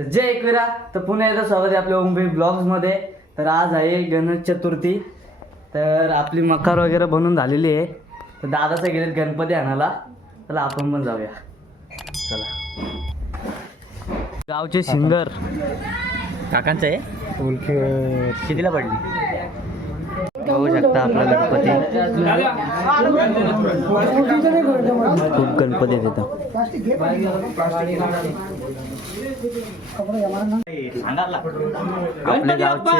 तर जय एकविरा. तर पुन्हा एकदा स्वागत आहे आपल्या ओमबी ब्लॉग्समध्ये तर आज आहे गणेश चतुर्थी. तर आपली मकार वगैरे बनवून झालेली आहे. तर दादाचं गेलेत गणपती आणायला. चला आपण पण जाऊया. चला. गावचे सिंगर. काकांचं आहे? कितीला पडली? बघू शकता आपला गणपती. खूप गणपती आहेत आपल्या गावचे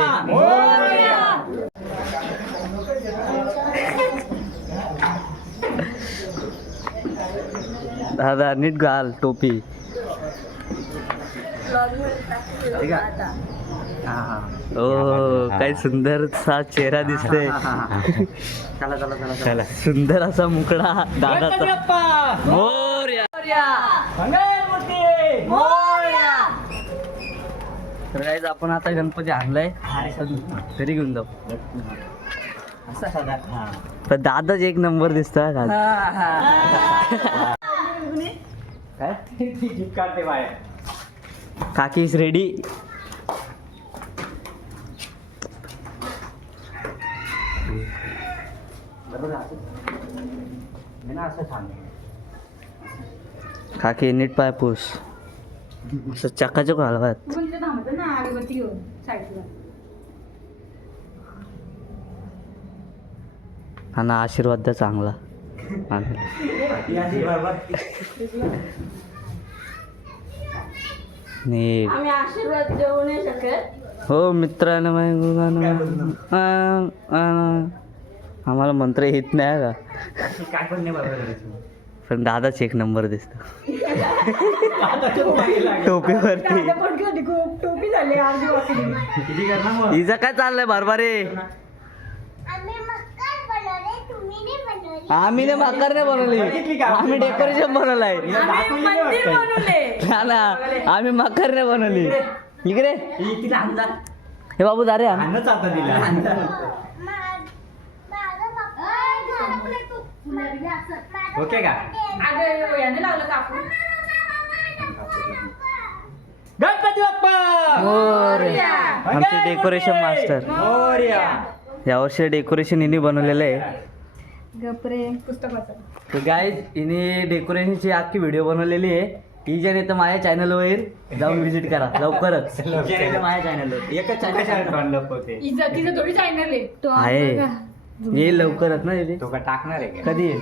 दादा नीट घाल टोपी. ओ काय सुंदर सा चेहरा दिसतोय. चला चला चला चला. सुंदर असा मुकडा दादाचा. मोरया. तर guys, आपण आता गणपती आणलाय. घरी घेऊन जाऊ. तर दादाच एक नंबर दिसतोय काय? काकी इज रेडी काकी नीट पाय पूस. असं चकाचक हलवात. हा ना आशीर्वाद द्या चांगला. नीट. आम्ही आशीर्वाद देऊ नाही शकत. हो मित्रांनो आम्हाला मंत्र येत नाही का पण दादाच एक नंबर दिसतो. टोपीवरती. टोपी झाली अर्धी वाकडी. हिचं काय चाललंय बारबारे आम्ही ने माकार नाही बनवली. आम्ही डेकोरेशन बनवलंय. आम्ही मंदिर बनवले ना ना. आम्ही माकार नाही बनवली. इकडे. हे बाबू दारे आण. ओके का? अगं याने लावलं कापूर गणपती बाप्पा. आमचे डेकोरेशन मास्टर मोरया. यावर्षी डेकोरेशन हिने बनवलेलं आहे. गपरे पुस्तकाचं. तर गाय हिने डेकोरेशनची अख्खी व्हिडिओ बनवलेली आहे. ही जर येतं माझ्या चॅनलवर जाऊन व्हिजिट करा. लवकरच. माझ्या चॅनलवर एकच चॅनल होते? थोडी चॅनल आहे. तो आहे येईल लवकरच ना दीदी तो का टाकणार आहे का? कधी येईल?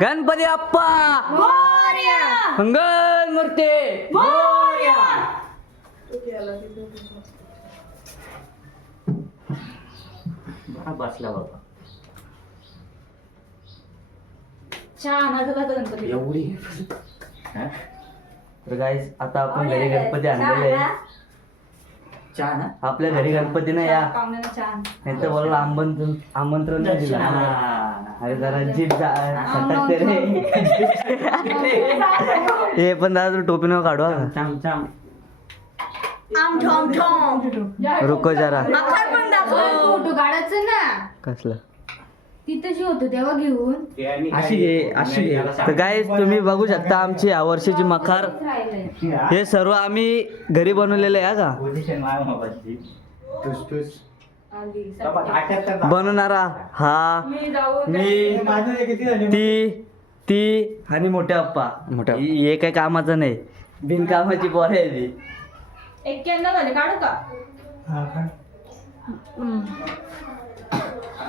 गणपती अप्पा मोरया! मंगल मूर्ती! बसला बाबा. छान गणपती? एवढी. तर गाईस आता आपण घरी गणपती आणलेले आहे. चहा ना? आपल्या घरी गणपती नाही या. पाहुण्यांना छान बोलला आमंत्रण आमंत्रण नाही दिलं. अरे जरा जीप जा सटकते रे. हे पण दादा तू टोपी नको काढू हा. चाम चाम आम ठोम ठोम. रुको जरा. मकर पण दाखव. फोटो काढायचं ना. कसलं? तिथंशी होतो तेव्हा घेऊन? अशी अशी तर गाईस तुम्ही बघू शकता आमची यावर्षीची मखार. राहिलंय. हे सर्व आम्ही घरी बनवलेले आहे का? पोझिशन माझ्या मोबाईलची. टुस टुस. आली. बाबा, अठ्याहत्तर दाब. बनवणारा हा. मी जाऊन मी माझं हे किती झाले? ती ती आणि मोठ्या अप्पा मोठ्या. हे काही कामाचं नाही. बिनकामाची पोर आहे ती. एक्क्याण्णव झाले काढू का? हा का?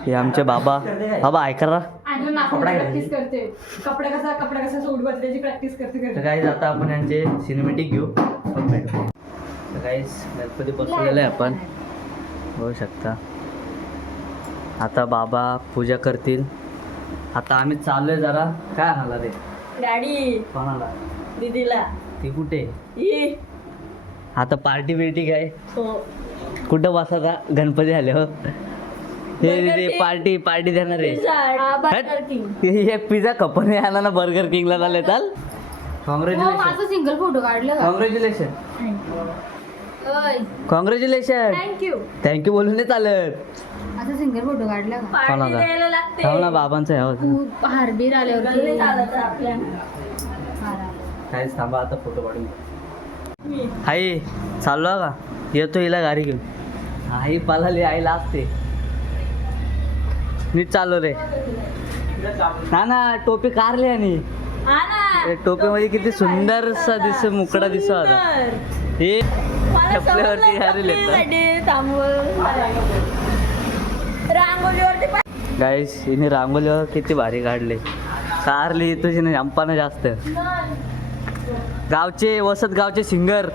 हे आमचे बाबा. बाबा ऐका ना अजून कपडा प्रॅक्टिस करते. कपडे कसा कपडा कसा सोड त्याची प्रॅक्टिस करते तर करते काही आता आपण यांचे सिनेमॅटिक घेऊ. तर काहीच गणपती बसवलेलं आहे आपण. होऊ शकता. आता बाबा पूजा करतील. आता आम्ही चाललोय जरा. काय आणाला रे? डॅडी कोणाला दीदीला. ती कुठे? आता पार्टी बिर्टी काय? हो. कुठं बसा गणपती आले हो हे. पार्टी पार्टी देणार आहे. पिझ्झा. हे कपने आला ना बर्गर किंगला झाले चाल हो कॉंग्रॅच्युलेशन सिंगल फोटो काढलं. कॉंग्रॅच्युलेशन ओय, congratulation thank you thank you बोलून नाही चालत. असं सिंगल फोटो काढला का? लागते. बाबांचं हो. हारबीर. काहीच थांबा आता फोटो काढून आई चाललो का? येतो हिला गाडी घेऊन. आई पालाली आईला असते नीट चाललो रे. ना ना टोपी कारली आणि. हा ना. टोपीमध्ये किती सुंदर दिस मुकडा दिसत होता हे टपल्यावरती घालेल गाईस हिने रांगोलीवर किती भारी काढले. कारली तुझी नाही अंपानं जास्त. गावचे वसत गावचे सिंगर.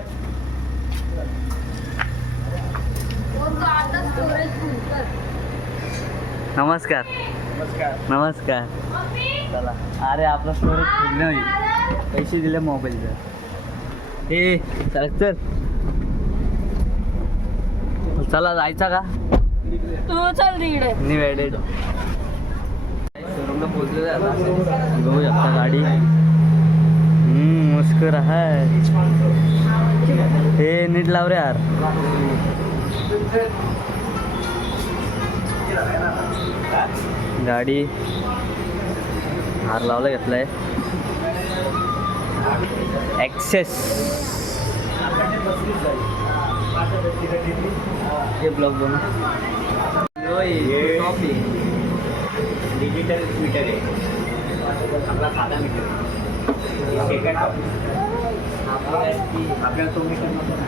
नमस्कार. नमस्कार. चला. अरे आपला स्टोरेज पूर्ण होईल. पैसे दिले मोबाईलचं ए चल चल. चला जायचा का? तू चल तिकडे. न्यू ॲडेड शोरूमला पोहोचलेलं आहे आता. बघू शकता गाडी. हम्म, मुस्कुर आहे हे नीट लाव रे यार. गाडी हार लावला घेतलाय. ॲक्सेस हे ब्लॉग बनव. डिजिटल मीटर आहे. आपला साधा मीटर सेकंड आपल्याला तो मीटर नको ना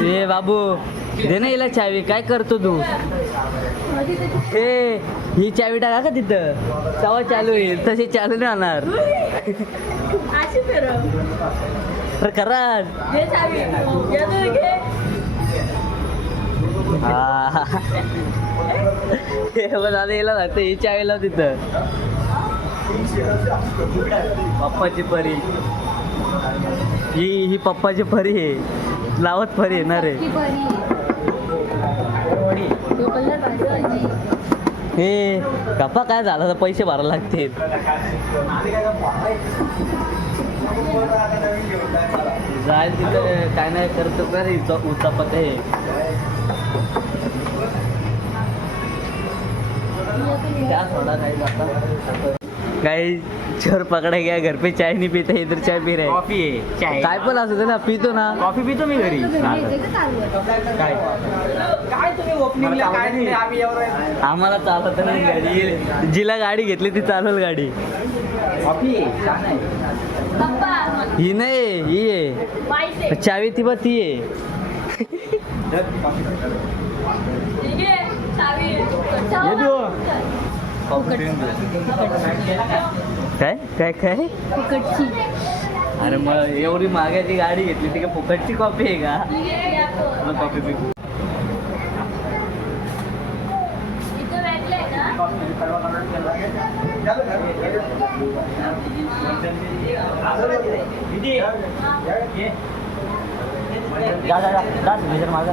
ए बाबू दे ना हिला चावी. काय करतो तू? हे ही चावी टाका का तिथं? तेव्हा चालू होईल. तशी चालू नाही होणार. करा. हा. हे बघ लागतं. ही तिथं. पप्पाची परी. ही ही पप्पाची परी आहे. लावत परी येणार आहे? हे गप्पा काय झालं? तर पैसे भरायला लागतील. जाईल तिथं काय नाही करतो का रे उचापत आहे. क्या थोड़ा काही जाता. काही चोर पकडा गया घर पे चाय नहीं पीते इधर चाय पी रहे कॉफी आहे चाय। काय पण असू दे ना पितो ना। कॉफी पितो मी घरी काय काय तुम्ही ओपनिंगला काय नाही. आम्ही एवढं आम्हाला चालत नाही गाडी. जिला गाडी घेतली ती चालवल गाडी. कॉफी आहे छान आहे. पप्पा ही नाही ही आहे. चावी ती बा ती आहे. काय? काय काय? फुकटची. अरे मग एवढी महागाची गाडी घेतली ती का फुकटची कॉपी आहे का? मग कॉपी पी इथं भेटलंय ना जा जा जा. माझा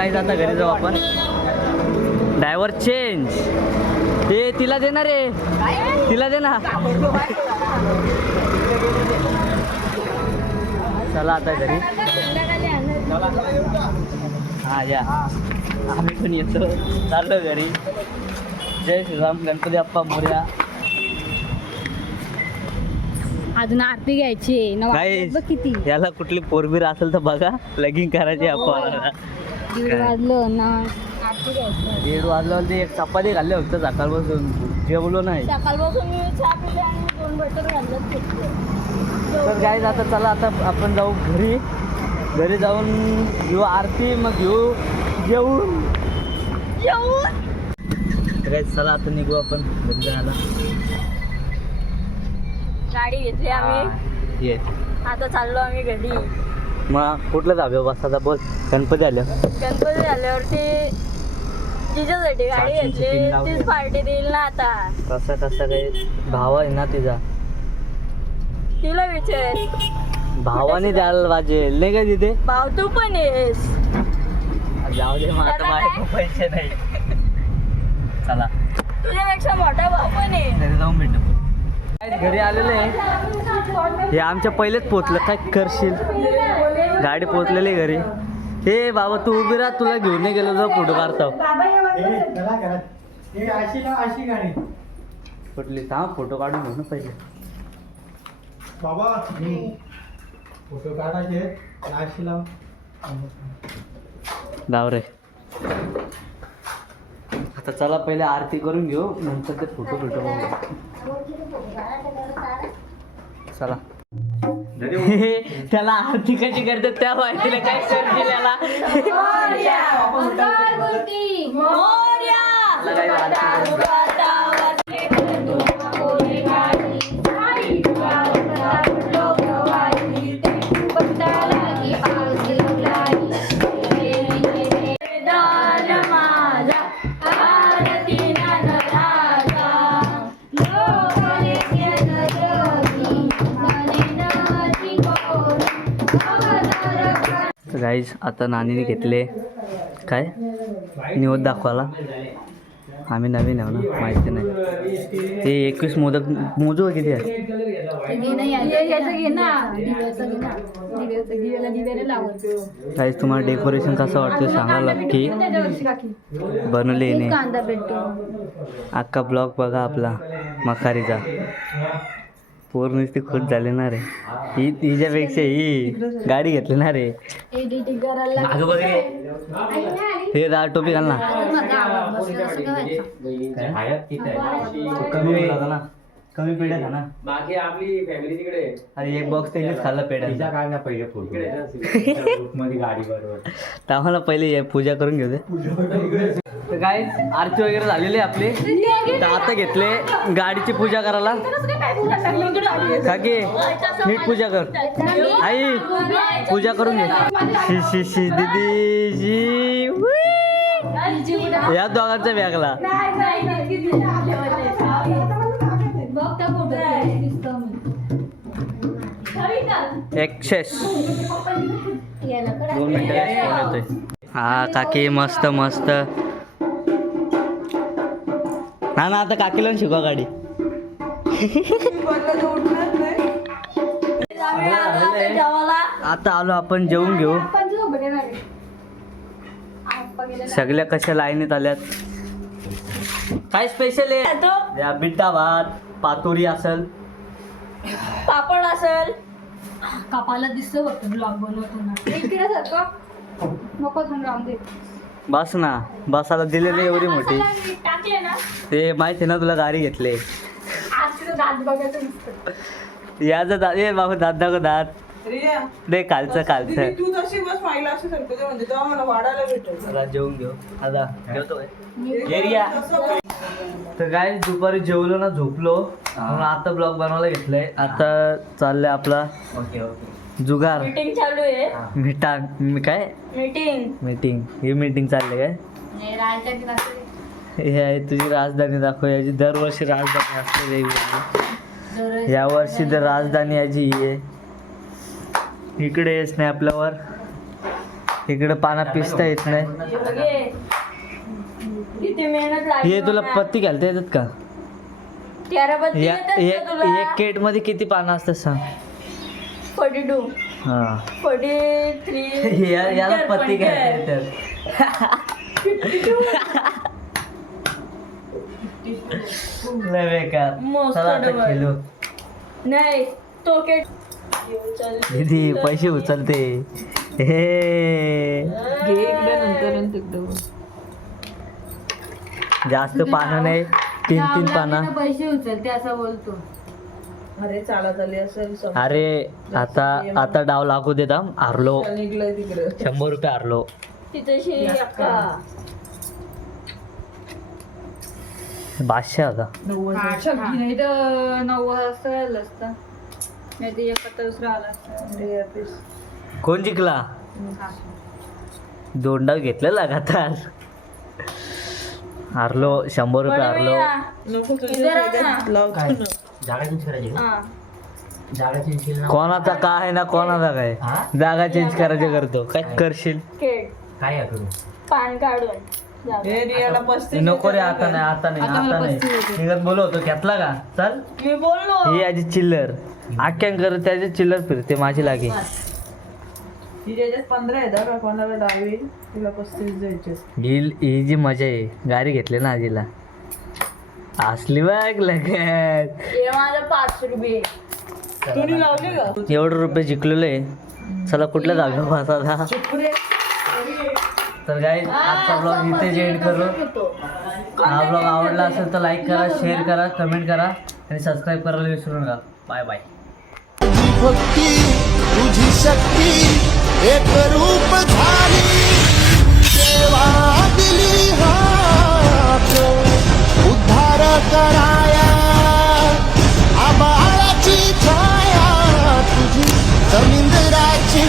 काही जाता घरी जाऊ आपण? ड्रायव्हर चेंज हे तिला दे ना रे. तिला दे ना. चला आता घरी. हा या. आम्ही पण येतो. चाललो घरी. जय श्रीराम गणपती अप्पा मोर्या. अजून आरती घ्यायची किती. याला कुठली पोरबीर असेल तर बघा. लगीन करायची अप्पा दीड वाजलं ना आरती घ्यायची दीड वाजल्यावर ते एक चपाती खाल्ले फक्त सकाळपासून. जेवलो नाही. सकाळपासून मी चहा पिले आणि दोन बटर घालत तर काय आता चला आता आपण जाऊ घरी. घरी जाऊन घेऊ आरती मग घेऊ जेवून तर काय चला आता निघू आपण घरी जायला. गाडी घेतली आम्ही. आता चाललो आम्ही घरी. मग कुठलं धाब्या बसायचा बोल गणपती आल्या गणपती झाल्यावरती तिच्यासाठी गाडी चाचणीची घेतली पिन लावली. तीच पार्टी देईल ना आता. कसा कसा काही भाव आहे ना तिचा. तिला विचार. भावाने द्यायला पाहिजे. नाही का तिथे? भाव तू पण येस. जाऊ दे मग आता माझ्याकडे पैसे नाही. चला. तुझ्यापेक्षा मोठा भाव पण आहे. घरी जाऊन भेटू. घरी आलेले हे आमच्या पहिलेच पोचलं काय करशील? गाडी पोचलेली घरी. हे बाबा तू उभी राहा. तुला घेऊन नाही गेलो तर फोटो काढतो कुठली? सांग फोटो काढून घेऊ ना पहिले. बाबा फोटो काढायचे लाव. जाऊ रे. आता चला पहिले आरती करून घेऊ. नंतर ते फोटो फोटो बघू. चला. त्याला आरती कशी करतात त्या माहितीला काय त्याला काही गाईज आता नानीने घेतले. काय? निवड दाखवायला. आम्ही नवीन आहे ना माहिती नाही. ते एकवीस मोदक मोजू किती आहे? काहीच तुम्हाला डेकोरेशन कसं वाटतं सांगा की बनवले नाही अख्खा ब्लॉग बघा आपला मखारीचा. पोर नुसती खुश झाली ना रे. ही तिच्यापेक्षा ही गाडी घेतली ना रे. एडिटिंग करायला मागं बघ रे. हे रा टोपी घाल ना. कमी ना. कमी पेढ्या खा ना. बाकी आपली फॅमिली तिकडे. अरे एक बॉक्स त्यांनीच खाल्लं पेढ्या. काय ना पहिले फोटो मध्ये गाडी बरोबर. तर आम्हाला पहिले हे पूजा करून घेऊ दे. तर काय आरती वगैरे झालेली आहे आपली. तर आता घेतले गाडीची पूजा करायला. काकी नीट पूजा कर. आई पूजा करून घे. शी शी शी दीदी शी या दोघांचा बॅगला. एक्सेस दोन मिनिटं येतोय हा काकी मस्त मस्त. हा ना आता काकीला शिकवा गाडी. आता आलो आपण जेवून घेऊ. सगळ्या कशा लाईनीत आल्यात? काय स्पेशल आहे? या बिड्डा भात पातोरी असल. पापड असेल. कपाला दिसतो फक्त ब्लॉग बनवताना. इकडे सारखं नको थांब राहून दे. बस ना बसाला दिलेली एवढी मोठी. टाकले ना. ते माहिती ना तुला गाडी घेतले. आज तुझं दात बघायचं नुसतं. याचं दात ये बाबा दात दाखव दात. दे कालचं कालचं असं सांगतो म्हणजे तेव्हा मला वाढायला भेटेल चला जेवून घेऊ. आता जेवतोय एरिया तर काय दुपारी जेवलो ना झोपलो. म्हणून आता ब्लॉग बनवायला घेतलंय. आता चाललंय आपला जुगार. मीटिंग चालू आहे. मिटा मी काय? मीटिंग मीटिंग ही मीटिंग चालली काय? हे आहे तुझी राजधानी दाखव याची दरवर्षी राजधानी असते वेगवेगळी. या वर्षी तर राजधानी. याची ही आहे. इकडे स्नॅपलावर इकडे पाना पिसता येत नाही. हे तुला. पत्ती घालता येतात का? या एक केटमध्ये किती पानं असतात सांग. Forty two. हा. Forty three. या- याला पत्ती घालता येतात. लय बेकार. मस्त चला आता डबल. खेळू. नाही तो के दीदी पैसे उचलते. हे. जास्त पानं नाही तीन तीन पानं. पैसे उचलते असं बोलतो. अरे चालत आली असेल समोर. अरे आता आता डाव लागू देता हारलो. शंभर रुपये हारलो. तिथे श्री अक्का. बादशा होता नव्वद असतं. नाही तर एकाहत्तर दुसरा आला असता. कोण जिंकला? दोन डाव घेतले लगातार हारलो शंभर रुपये हारलो. जागा चेंज करायची का? हा. जागा चेंज केली ना? कोणाचा काय आहे ना कोणाचा काय हा? जागा चेंज करायचे करतो. काय करशील? केक काय आहे करू? पान काढून. जाऊ. हे रियाला पस्तीस नको रे आता नाही आता नाही आता नाही. निघत बोललो होतो घेतला का? चल. मी बोललो. ही याची चिल्लर. आख्यान कर त्याची चिल्लर फिरते माझी लागे. तिच्या पंधरा हा का? कोणाला दहावी तिला पस्तीस द्यायचे ही ही जी मजा आहे गाडी घेतली ना आजीला. असली बघ लगेच. हे माझं पाच रुपये. तुम्ही लावले का? एवढं रुपये जिंकलेलो आहे. चला कुठल्या जागा बसा तर काय आजचा ब्लॉग इथे एंड करू. हा ब्लॉग आवडला असेल तर लाईक करा शेअर करा कमेंट करा आणि सबस्क्राईब करायला विसरू नका. बाय बाय भक्ती तुझी शक्ती. एक रूप झाली. सेवा दिली हात. उद्धार कराया. आबाळाची छाया तुझी. समिंदराची